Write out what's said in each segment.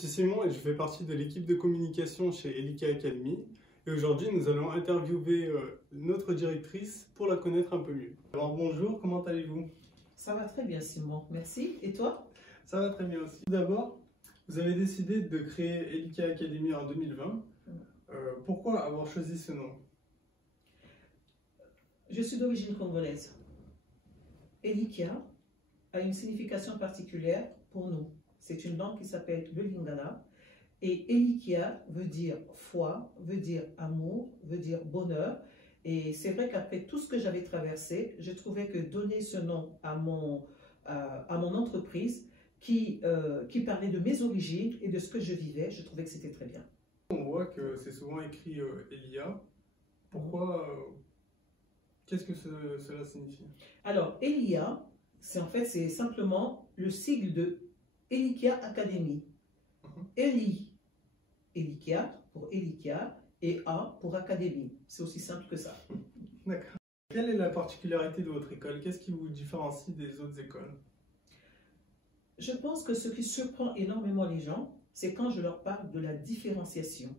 suis Simon et je fais partie de l'équipe de communication chez Elika Academy. Et aujourd'hui, nous allons interviewer notre directrice pour la connaître un peu mieux. Alors bonjour, comment allez-vous? Ça va très bien Simon, merci. Et toi? Ça va très bien aussi. Tout d'abord, vous avez décidé de créer Elika Academy en 2020. Pourquoi avoir choisi ce nom? Je suis d'origine congolaise. Elika a une signification particulière pour nous. C'est une langue qui s'appelle le Lingala. Et Elikia veut dire foi, veut dire amour, veut dire bonheur. Et c'est vrai qu'après tout ce que j'avais traversé, je trouvais que donner ce nom à mon entreprise qui parlait de mes origines et de ce que je vivais, je trouvais que c'était très bien. On voit que c'est souvent écrit Elia. Pourquoi qu'est-ce que cela signifie? Alors, Elia, c'est simplement le sigle de Elika Academy. Elikia pour Elikia et A pour Académie. C'est aussi simple que ça. D'accord. Quelle est la particularité de votre école? Qu'est-ce qui vous différencie des autres écoles? Je pense que ce qui surprend énormément les gens, c'est quand je leur parle de la différenciation.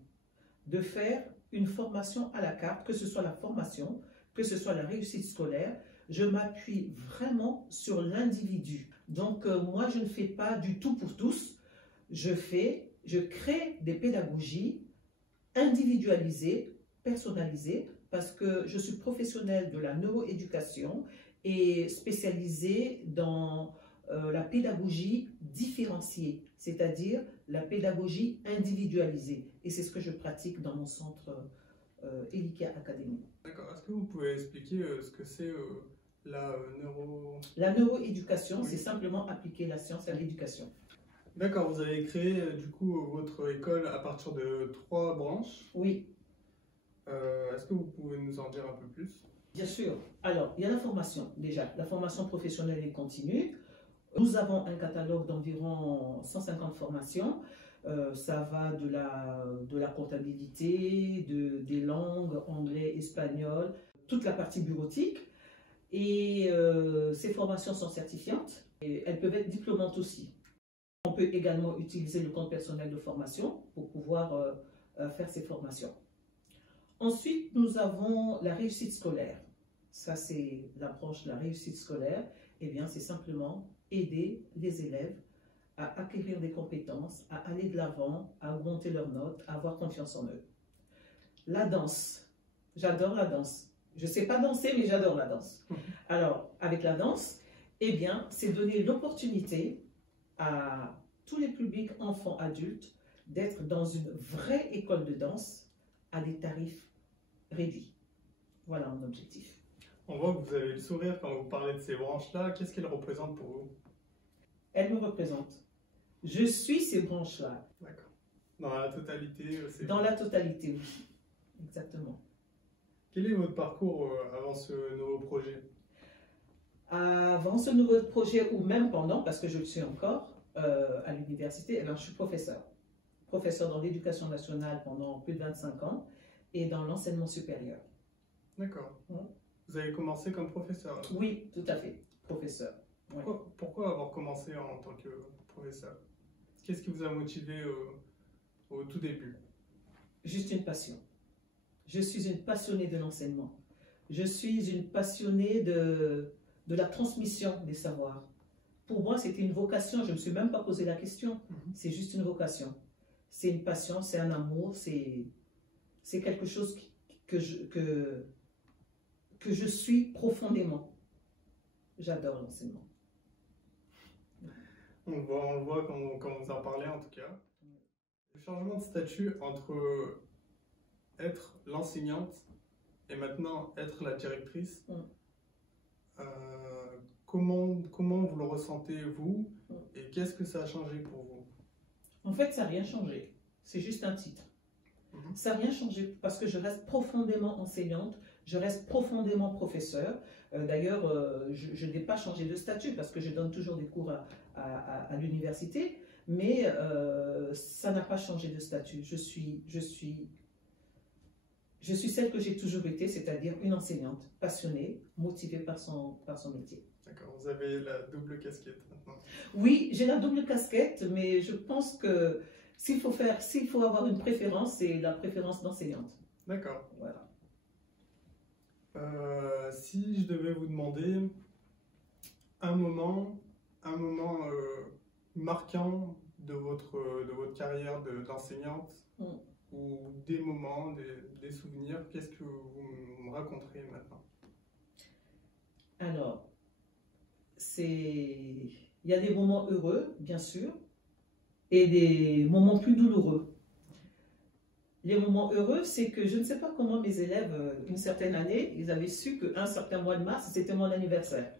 De faire une formation à la carte, que ce soit la formation, que ce soit la réussite scolaire, je m'appuie vraiment sur l'individu. Donc, moi, je ne fais pas du tout pour tous. Je crée des pédagogies individualisées, personnalisées, parce que je suis professionnelle de la neuroéducation et spécialisée dans la pédagogie différenciée, c'est-à-dire la pédagogie individualisée. Et c'est ce que je pratique dans mon centre Elika Academy. D'accord. Est-ce que vous pouvez expliquer ce que c'est la La neuroéducation, oui. C'est simplement appliquer la science à l'éducation. D'accord, vous avez créé du coup votre école à partir de 3 branches. Oui. Est-ce que vous pouvez nous en dire un peu plus? Bien sûr. Alors, il y a la formation déjà, la formation professionnelle et continue. Nous avons un catalogue d'environ 150 formations. Ça va de la comptabilité, des langues, anglais, espagnol, toute la partie bureautique. Et ces formations sont certifiantes et elles peuvent être diplômantes aussi. On peut également utiliser le compte personnel de formation pour pouvoir faire ces formations. Ensuite, nous avons la réussite scolaire. Ça, c'est la branche de la réussite scolaire. Eh bien, c'est simplement aider les élèves à acquérir des compétences, à aller de l'avant, à augmenter leurs notes, à avoir confiance en eux. La danse. J'adore la danse. Je ne sais pas danser, mais j'adore la danse. Alors, avec la danse, eh bien, c'est donner l'opportunité à tous les publics, enfants, adultes, d'être dans une vraie école de danse à des tarifs réduits. Voilà mon objectif. On voit que vous avez le sourire quand vous parlez de ces branches-là. Qu'est-ce qu'elles représentent pour vous? Elles me représentent. Je suis ces branches-là. D'accord. Dans la totalité? Dans la totalité, oui. Exactement. Quel est votre parcours avant ce nouveau projet? Avant ce nouveau projet, ou même pendant, parce que je le suis encore à l'université, eh bien, je suis professeur. Professeur dans l'éducation nationale pendant plus de 25 ans et dans l'enseignement supérieur. D'accord. Vous avez commencé comme professeur alors? Oui, tout à fait, professeur. Ouais. Pourquoi avoir commencé en tant que professeur? Qu'est-ce qui vous a motivé au tout début? Juste une passion. Je suis une passionnée de l'enseignement. Je suis une passionnée de la transmission des savoirs. Pour moi, c'était une vocation. Je ne me suis même pas posé la question. C'est juste une vocation. C'est une passion, c'est un amour, c'est quelque chose que je suis profondément. J'adore l'enseignement. On le voit quand vous en parlez en tout cas. Le changement de statut entre être l'enseignante et maintenant être la directrice, comment vous le ressentez vous et qu'est-ce que ça a changé pour vous? En fait, ça n'a rien changé. C'est juste un titre. Ça n'a rien changé parce que je reste profondément enseignante, je reste profondément professeur. D'ailleurs, je n'ai pas changé de statut parce que je donne toujours des cours à l'université, mais ça n'a pas changé de statut. Je suis celle que j'ai toujours été, c'est-à-dire une enseignante passionnée, motivée par son métier. D'accord, vous avez la double casquette maintenant. Oui, j'ai la double casquette, mais je pense que s'il faut avoir une préférence, c'est la préférence d'enseignante. D'accord. Voilà. Si je devais vous demander un moment marquant de votre carrière d'enseignante, ou des moments, des souvenirs, qu'est-ce que vous me raconterez maintenant? Alors, il y a des moments heureux, bien sûr, et des moments plus douloureux. Les moments heureux, c'est que je ne sais pas comment mes élèves, une certaine année, ils avaient su qu'un certain mois de mars, c'était mon anniversaire.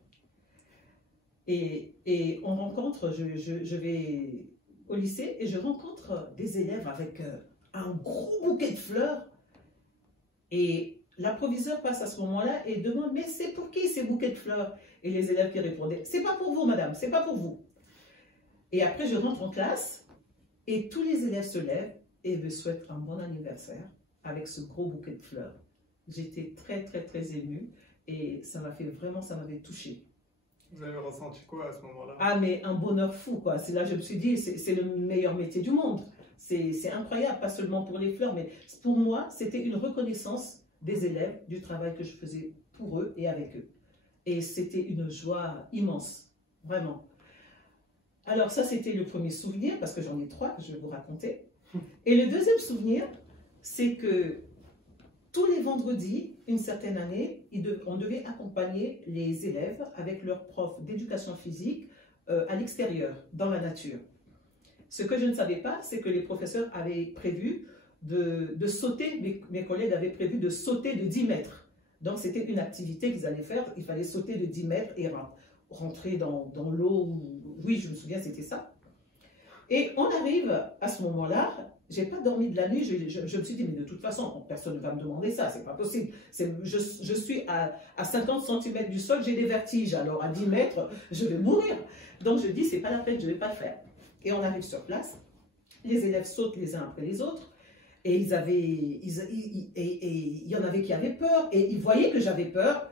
Et on rencontre, je vais au lycée et je rencontre des élèves avec un gros bouquet de fleurs. Et l'approviseur passe à ce moment-là et demande, mais c'est pour qui ces bouquets de fleurs? Et les élèves qui répondaient, c'est pas pour vous, madame, c'est pas pour vous. Et après, je rentre en classe et tous les élèves se lèvent et me souhaitent un bon anniversaire avec ce gros bouquet de fleurs. J'étais très, très, très émue et ça m'avait touchée. Vous avez ressenti quoi à ce moment-là? Ah, mais un bonheur fou, quoi. C'est là que je me suis dit, c'est le meilleur métier du monde. C'est incroyable, pas seulement pour les fleurs, mais pour moi, c'était une reconnaissance des élèves du travail que je faisais pour eux et avec eux. Et c'était une joie immense, vraiment. Alors ça, c'était le premier souvenir, parce que j'en ai 3 que je vais vous raconter. Et le deuxième souvenir, c'est que tous les vendredis, une certaine année, on devait accompagner les élèves avec leurs profs d'éducation physique à l'extérieur, dans la nature. Ce que je ne savais pas, c'est que les professeurs avaient prévu de sauter, mes collègues avaient prévu de sauter de 10 mètres. Donc c'était une activité qu'ils allaient faire, il fallait sauter de 10 mètres et rentrer dans l'eau. Oui, je me souviens, c'était ça. Et on arrive à ce moment-là, j'ai pas dormi de la nuit, je me suis dit, mais de toute façon, personne ne va me demander ça, c'est pas possible. Je suis à 50 cm du sol, j'ai des vertiges, alors à 10 mètres, je vais mourir. Donc je dis, c'est pas la peine, je vais pas le faire. Et on arrive sur place, les élèves sautent les uns après les autres, et il y en avait qui avaient peur, et ils voyaient que j'avais peur.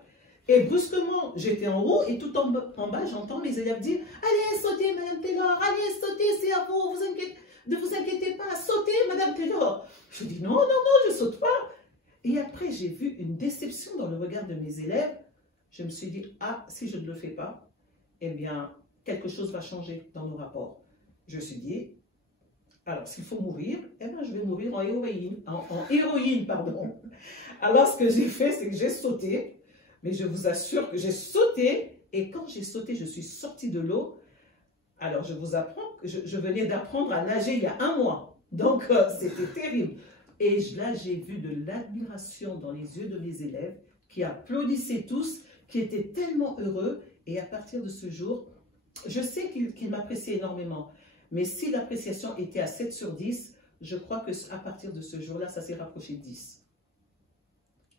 Et brusquement, j'étais en haut et tout en bas, j'entends mes élèves dire « Allez, sautez, Madame Taylor, allez, sautez, c'est à vous, ne vous inquiétez pas, sautez, Madame Taylor. » Je dis « Non, non, non, je ne saute pas. » Et après, j'ai vu une déception dans le regard de mes élèves. Je me suis dit « Ah, si je ne le fais pas, eh bien, quelque chose va changer dans nos rapports. » Je me suis dit « Alors, s'il faut mourir, eh bien, je vais mourir en héroïne, pardon. » Alors, ce que j'ai fait, c'est que j'ai sauté. Mais je vous assure que j'ai sauté, et quand j'ai sauté, je suis sortie de l'eau. Alors, je vous apprends, je venais d'apprendre à nager il y a 1 mois. Donc, c'était terrible. Et là, j'ai vu de l'admiration dans les yeux de mes élèves, qui applaudissaient tous, qui étaient tellement heureux. Et à partir de ce jour, je sais qu'ils m'appréciaient énormément. Mais si l'appréciation était à 7 sur 10, je crois qu'à partir de ce jour-là, ça s'est rapproché de 10.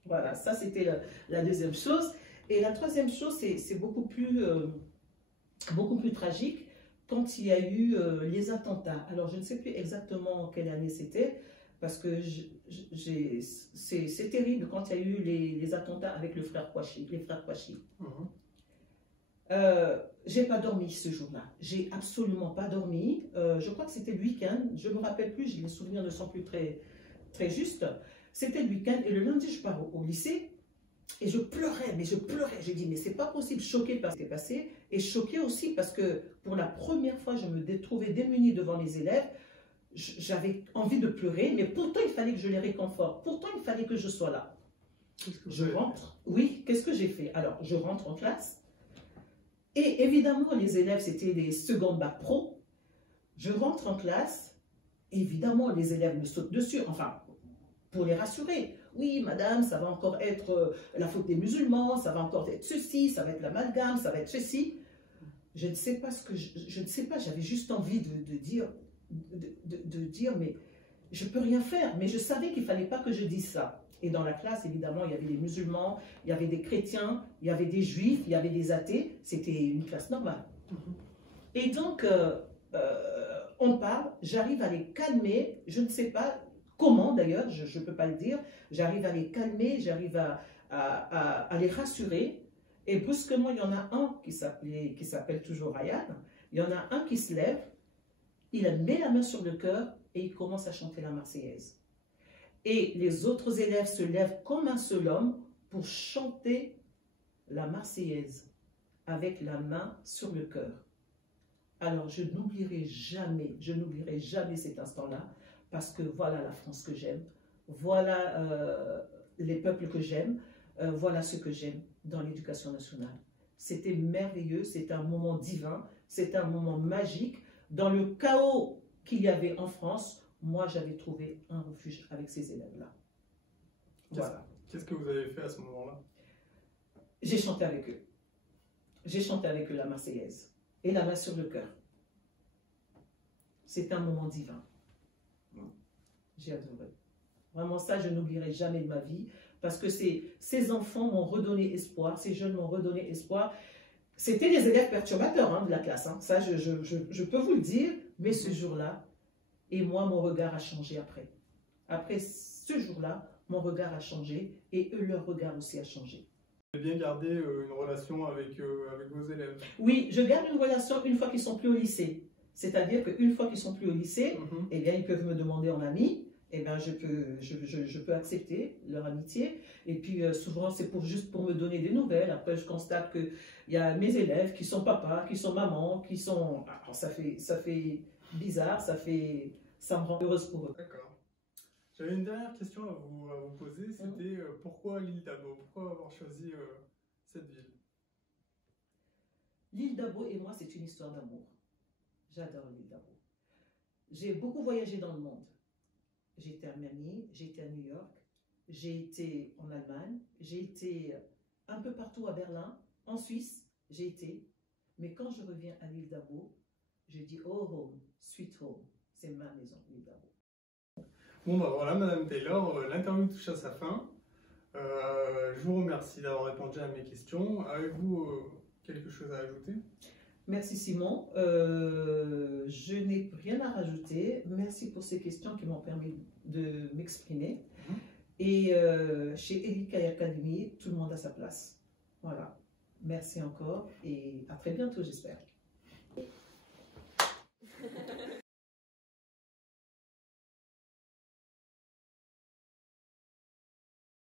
Voilà, ça c'était la deuxième chose. Et la troisième chose, c'est beaucoup plus tragique quand il y a eu les attentats. Alors, je ne sais plus exactement quelle année c'était, parce que c'est terrible quand il y a eu les attentats avec les frères Kouachi. J'ai pas dormi ce jour-là. J'ai absolument pas dormi. Je crois que c'était le week-end. Je me rappelle plus, les souvenirs ne sont plus très, très justes. C'était le week-end et le lundi, je pars au lycée et je pleurais, mais je pleurais. J'ai dit, mais c'est pas possible, choquée par ce qui est passé et choquée aussi parce que pour la première fois, je me trouvais démunie devant les élèves. J'avais envie de pleurer, mais pourtant, il fallait que je les réconforte. Pourtant, il fallait que je sois là. Je rentre. Oui, qu'est-ce que j'ai fait? Alors, je rentre en classe et évidemment, les élèves, c'était des secondes bac pro. Je rentre en classe. Évidemment, les élèves me sautent dessus. Enfin, pour les rassurer. Oui, madame, ça va encore être la faute des musulmans, ça va encore être ceci, ça va être l'amalgame, ça va être ceci. Je ne sais pas ce que je ne sais pas, j'avais juste envie de dire, mais je ne peux rien faire. Mais je savais qu'il ne fallait pas que je dise ça. Et dans la classe, évidemment, il y avait des musulmans, il y avait des chrétiens, il y avait des juifs, il y avait des athées. C'était une classe normale. Et donc, on parle, j'arrive à les calmer, je ne sais pas, comment d'ailleurs, je ne peux pas le dire, j'arrive à les calmer, j'arrive à les rassurer. Et brusquement, il y en a un qui s'appelle toujours Ryan, il y en a un qui se lève il met la main sur le cœur et il commence à chanter la Marseillaise. Et les autres élèves se lèvent comme un seul homme pour chanter la Marseillaise avec la main sur le cœur. Alors, je n'oublierai jamais cet instant-là, parce que voilà la France que j'aime, voilà les peuples que j'aime, voilà ce que j'aime dans l'éducation nationale. C'était merveilleux, c'était un moment divin, c'était un moment magique. Dans le chaos qu'il y avait en France, moi j'avais trouvé un refuge avec ces élèves-là. Voilà. Qu'est-ce que vous avez fait à ce moment-là? J'ai chanté avec eux. J'ai chanté avec eux la Marseillaise et la main sur le cœur. C'était un moment divin. J'ai adoré. Vraiment ça, je n'oublierai jamais de ma vie parce que ces enfants m'ont redonné espoir, ces jeunes m'ont redonné espoir. C'était les élèves perturbateurs de la classe, hein. Ça je peux vous le dire, mais ce jour-là, et moi mon regard a changé après. Après ce jour-là, mon regard a changé et eux, leur regard aussi a changé. Vous avez bien gardé une relation avec vos élèves? Oui, je garde une relation une fois qu'ils sont plus au lycée. C'est-à-dire qu'une fois qu'ils sont plus au lycée, eh bien, ils peuvent me demander en ami, eh bien, je peux accepter leur amitié. Et puis, souvent, c'est juste pour me donner des nouvelles. Après, je constate qu'il y a mes élèves qui sont papas, qui sont mamans, qui sont... Alors, ça fait bizarre, ça me rend heureuse pour eux. D'accord. J'avais une dernière question à vous poser, c'était pourquoi l'île d'Abo? Pourquoi avoir choisi cette ville? L'île d'Abo et moi, c'est une histoire d'amour. J'adore l'île d'Abo. J'ai beaucoup voyagé dans le monde. J'ai été à Miami, j'ai été à New York, j'ai été en Allemagne, j'ai été un peu partout à Berlin, en Suisse, j'ai été. Mais quand je reviens à l'île d'Abo, je dis oh home, sweet home. C'est ma maison, l'île d'Abo. Bon bah voilà, Madame Taylor, l'interview touche à sa fin. Je vous remercie d'avoir répondu à mes questions. Avez-vous quelque chose à ajouter? Merci Simon. Je n'ai rien à rajouter. Merci pour ces questions qui m'ont permis de m'exprimer. Et chez Elikai Academy, tout le monde a sa place. Voilà. Merci encore et à très bientôt, j'espère.